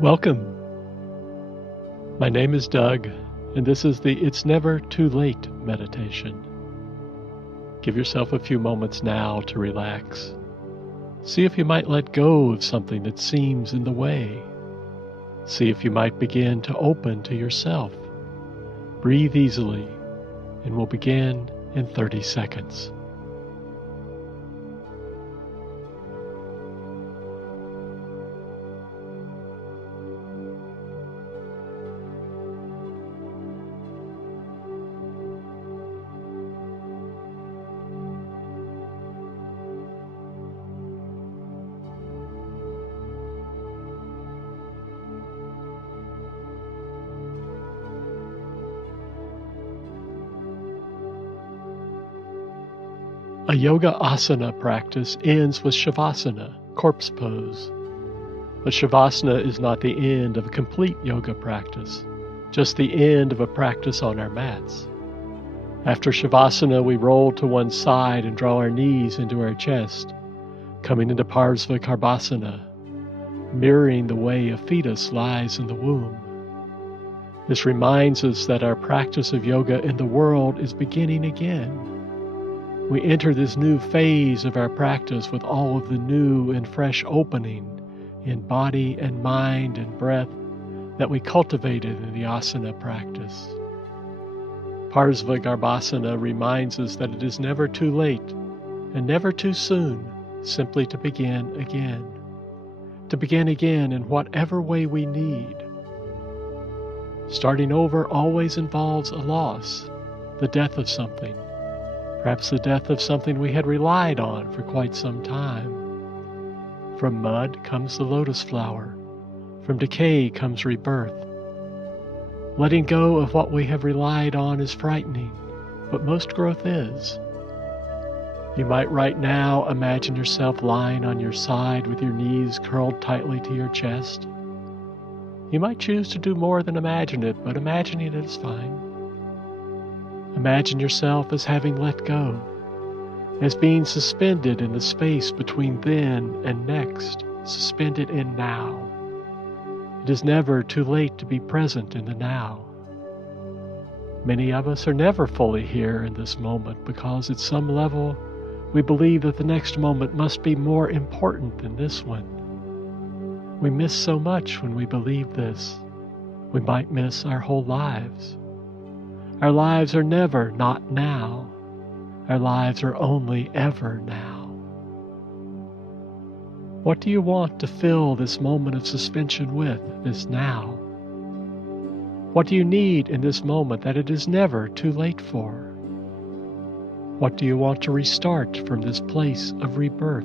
Welcome. My name is Doug, and this is the It's Never Too Late meditation. Give yourself a few moments now to relax. See if you might let go of something that seems in the way. See if you might begin to open to yourself. Breathe easily, and we'll begin in 30 seconds. A yoga asana practice ends with Savasana, corpse pose. But Savasana is not the end of a complete yoga practice, just the end of a practice on our mats. After Savasana, we roll to one side and draw our knees into our chest, coming into Parsva mirroring the way a fetus lies in the womb. This reminds us that our practice of yoga in the world is beginning again. We enter this new phase of our practice with all of the new and fresh opening in body and mind and breath that we cultivated in the asana practice. Parsva reminds us that it is never too late and never too soon simply to begin again. To begin again in whatever way we need. Starting over always involves a loss, the death of something. Perhaps the death of something we had relied on for quite some time. From mud comes the lotus flower. From decay comes rebirth. Letting go of what we have relied on is frightening, but most growth is. You might right now imagine yourself lying on your side with your knees curled tightly to your chest. You might choose to do more than imagine it, but imagining it is fine. Imagine yourself as having let go, as being suspended in the space between then and next, suspended in now. It is never too late to be present in the now. Many of us are never fully here in this moment because at some level we believe that the next moment must be more important than this one. We miss so much when we believe this. We might miss our whole lives. Our lives are never not now. Our lives are only ever now. What do you want to fill this moment of suspension with, this now? What do you need in this moment that it is never too late for? What do you want to restart from this place of rebirth?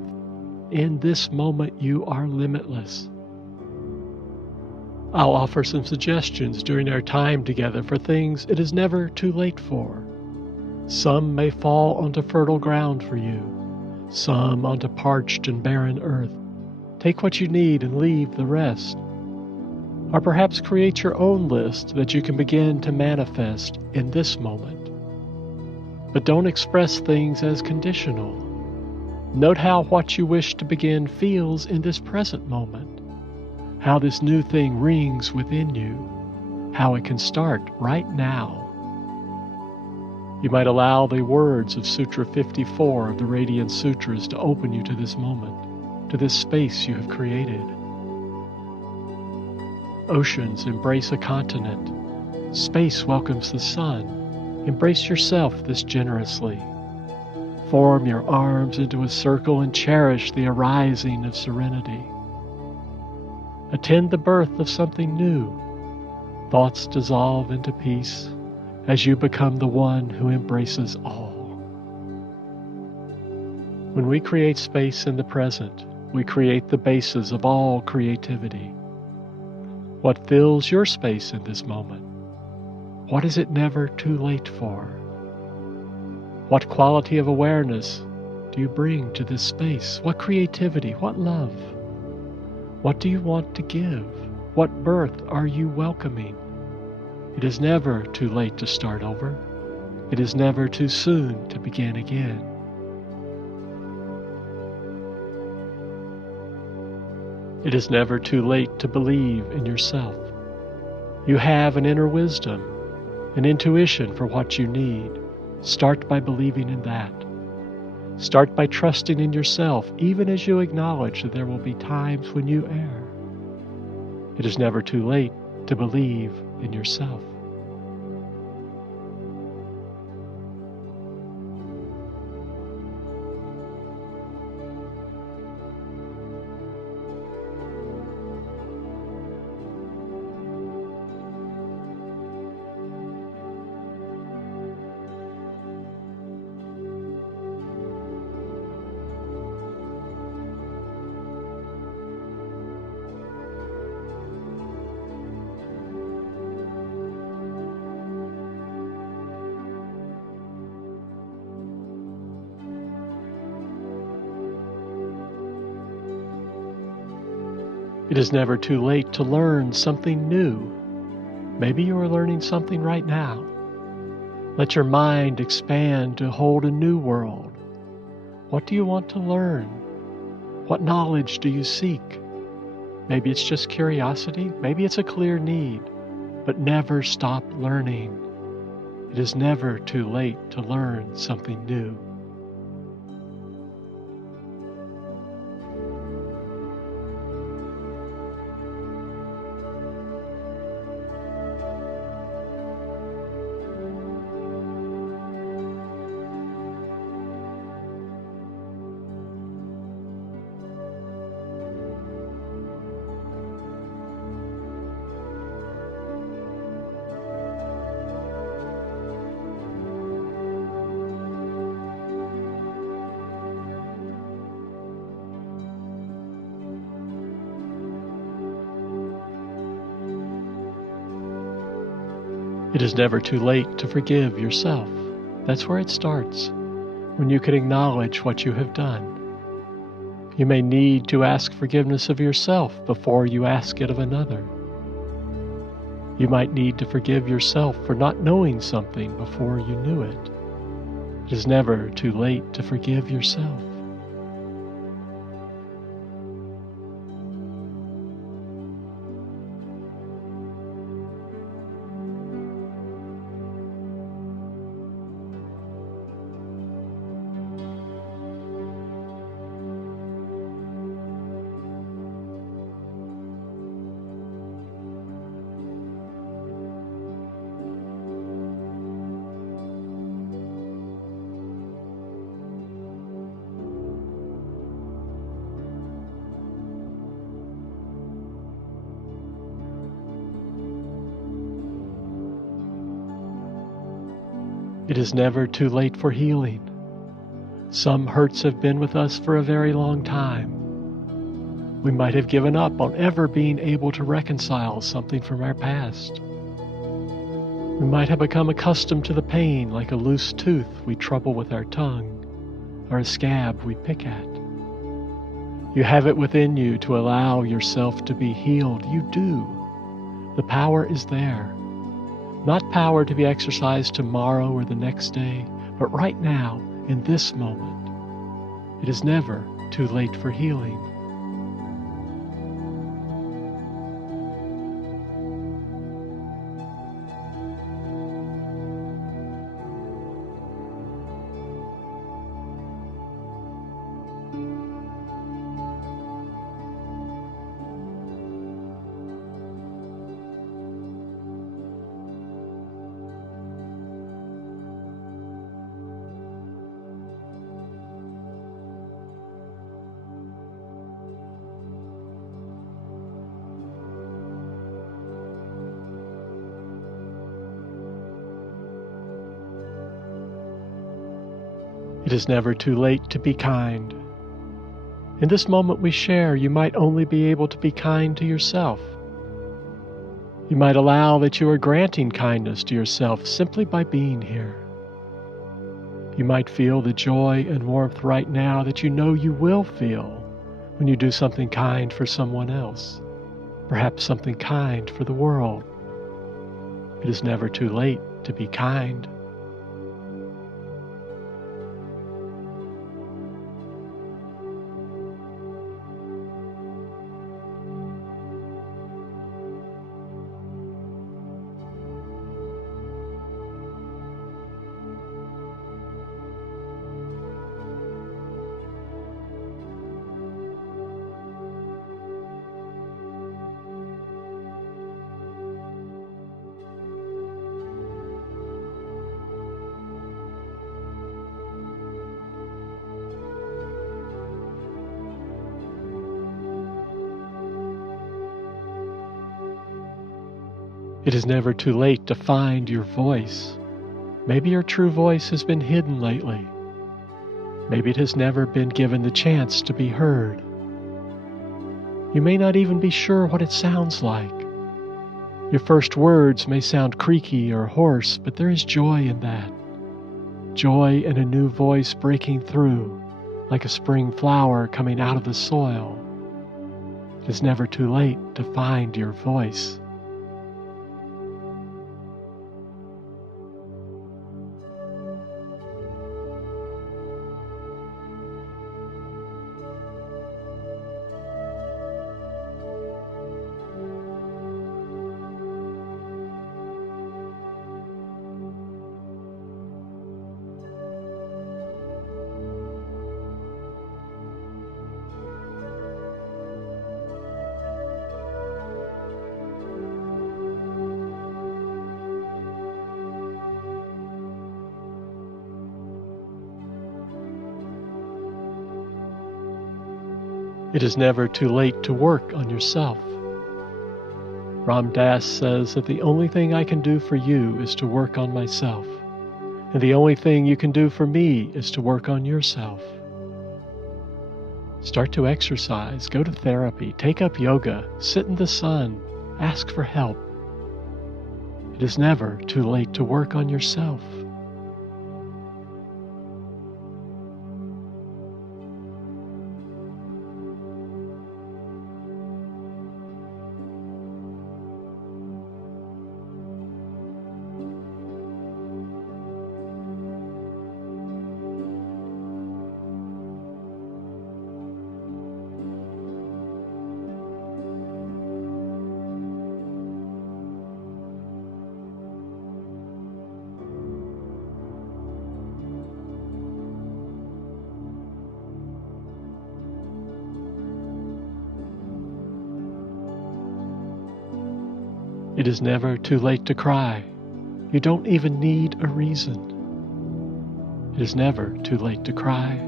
In this moment you are limitless. I'll offer some suggestions during our time together for things it is never too late for. Some may fall onto fertile ground for you, some onto parched and barren earth. Take what you need and leave the rest. Or perhaps create your own list that you can begin to manifest in this moment. But don't express things as conditional. Note how what you wish to begin feels in this present moment. How this new thing rings within you, how it can start right now. You might allow the words of Sutra 54 of the Radiant Sutras to open you to this moment, to this space you have created. Oceans embrace a continent. Space welcomes the sun. Embrace yourself this generously. Form your arms into a circle and cherish the arising of serenity. Attend the birth of something new. Thoughts dissolve into peace as you become the one who embraces all. When we create space in the present, we create the basis of all creativity. What fills your space in this moment? What is it never too late for? What quality of awareness do you bring to this space? What creativity? What love? What do you want to give? What birth are you welcoming? It is never too late to start over. It is never too soon to begin again. It is never too late to believe in yourself. You have an inner wisdom, an intuition for what you need. Start by believing in that. Start by trusting in yourself, even as you acknowledge that there will be times when you err. It is never too late to believe in yourself. It is never too late to learn something new. Maybe you are learning something right now. Let your mind expand to hold a new world. What do you want to learn? What knowledge do you seek? Maybe it's just curiosity. Maybe it's a clear need. But never stop learning. It is never too late to learn something new. It is never too late to forgive yourself. That's where it starts, when you can acknowledge what you have done. You may need to ask forgiveness of yourself before you ask it of another. You might need to forgive yourself for not knowing something before you knew it. It is never too late to forgive yourself. It is never too late for healing. Some hurts have been with us for a very long time. We might have given up on ever being able to reconcile something from our past. We might have become accustomed to the pain like a loose tooth we trouble with our tongue, or a scab we pick at. You have it within you to allow yourself to be healed. You do. The power is there. Not power to be exercised tomorrow or the next day, but right now, in this moment. It is never too late for healing. It is never too late to be kind. In this moment we share, you might only be able to be kind to yourself. You might allow that you are granting kindness to yourself simply by being here. You might feel the joy and warmth right now that you know you will feel when you do something kind for someone else, perhaps something kind for the world. It is never too late to be kind. It is never too late to find your voice. Maybe your true voice has been hidden lately. Maybe it has never been given the chance to be heard. You may not even be sure what it sounds like. Your first words may sound creaky or hoarse, but there is joy in that. Joy in a new voice breaking through, like a spring flower coming out of the soil. It is never too late to find your voice. It is never too late to work on yourself. Ram Dass says that the only thing I can do for you is to work on myself, and the only thing you can do for me is to work on yourself. Start to exercise, go to therapy, take up yoga, sit in the sun, ask for help. It is never too late to work on yourself. It is never too late to cry. You don't even need a reason. It is never too late to cry.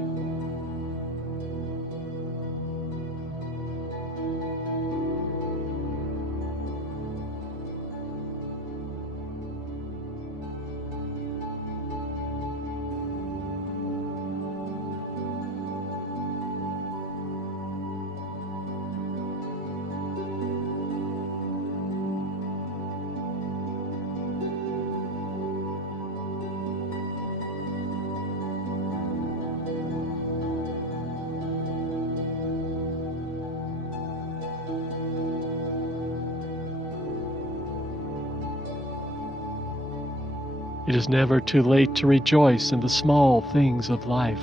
It is never too late to rejoice in the small things of life.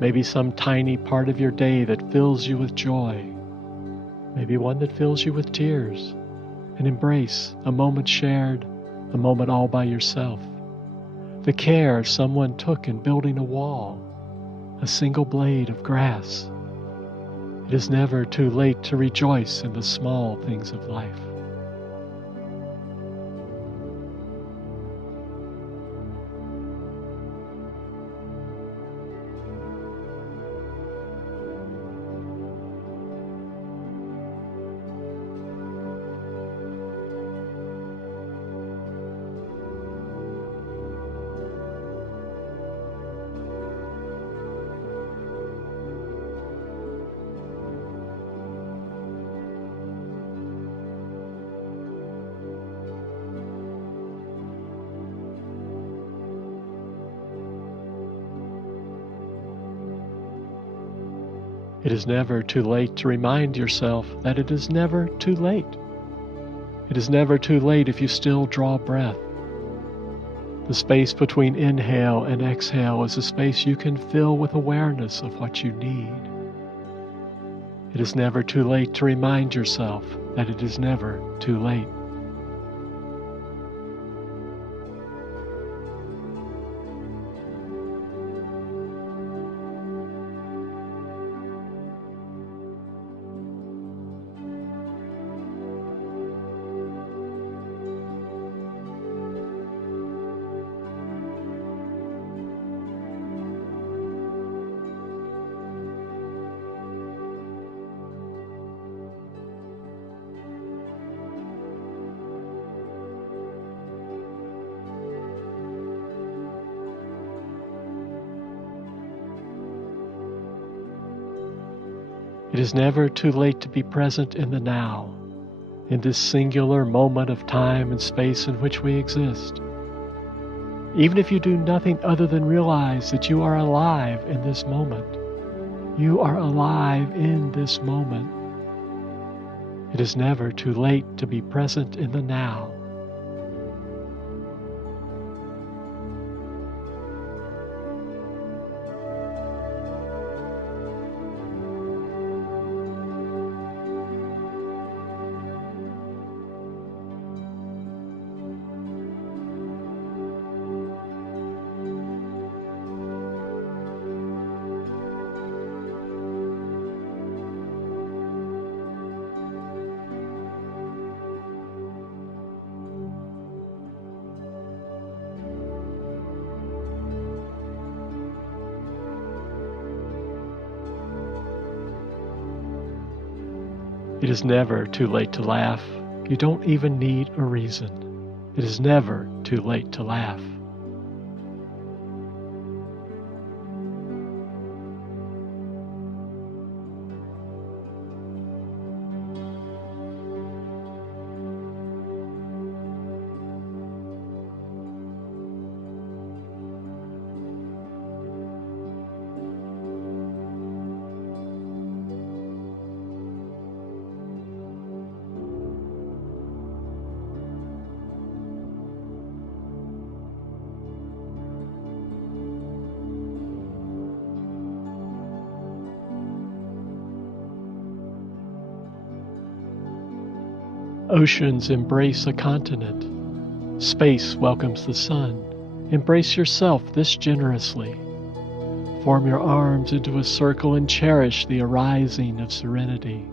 Maybe some tiny part of your day that fills you with joy. Maybe one that fills you with tears. An embrace, a moment shared, a moment all by yourself. The care someone took in building a wall, a single blade of grass. It is never too late to rejoice in the small things of life. It is never too late to remind yourself that it is never too late. It is never too late if you still draw breath. The space between inhale and exhale is a space you can fill with awareness of what you need. It is never too late to remind yourself that it is never too late. It is never too late to be present in the now, in this singular moment of time and space in which we exist. Even if you do nothing other than realize that you are alive in this moment, you are alive in this moment. It is never too late to be present in the now. It is never too late to laugh. You don't even need a reason. It is never too late to laugh. Oceans embrace a continent. Space welcomes the sun. Embrace yourself this generously. Form your arms into a circle and cherish the arising of serenity.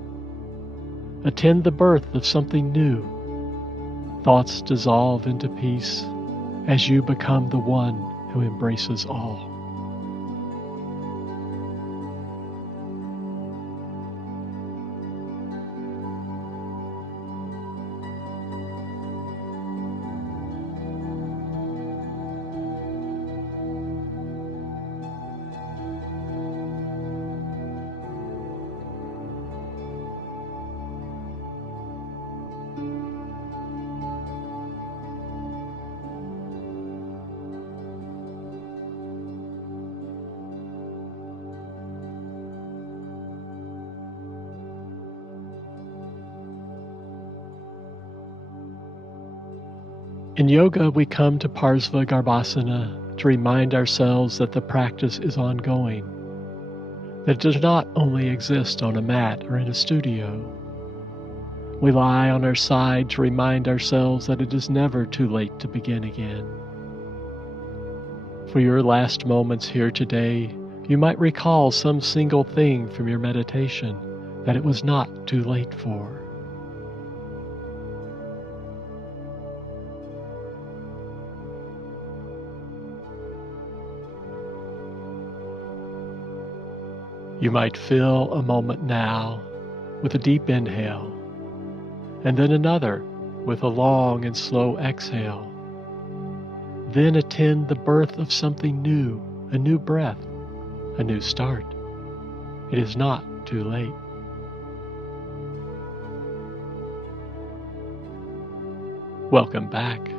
Attend the birth of something new. Thoughts dissolve into peace as you become the one who embraces all. In yoga, we come to Parsva Garbhasana to remind ourselves that the practice is ongoing, that it does not only exist on a mat or in a studio. We lie on our side to remind ourselves that it is never too late to begin again. For your last moments here today, you might recall some single thing from your meditation that it was not too late for. You might fill a moment now with a deep inhale, and then another with a long and slow exhale. Then attend the birth of something new, a new breath, a new start. It is not too late. Welcome back.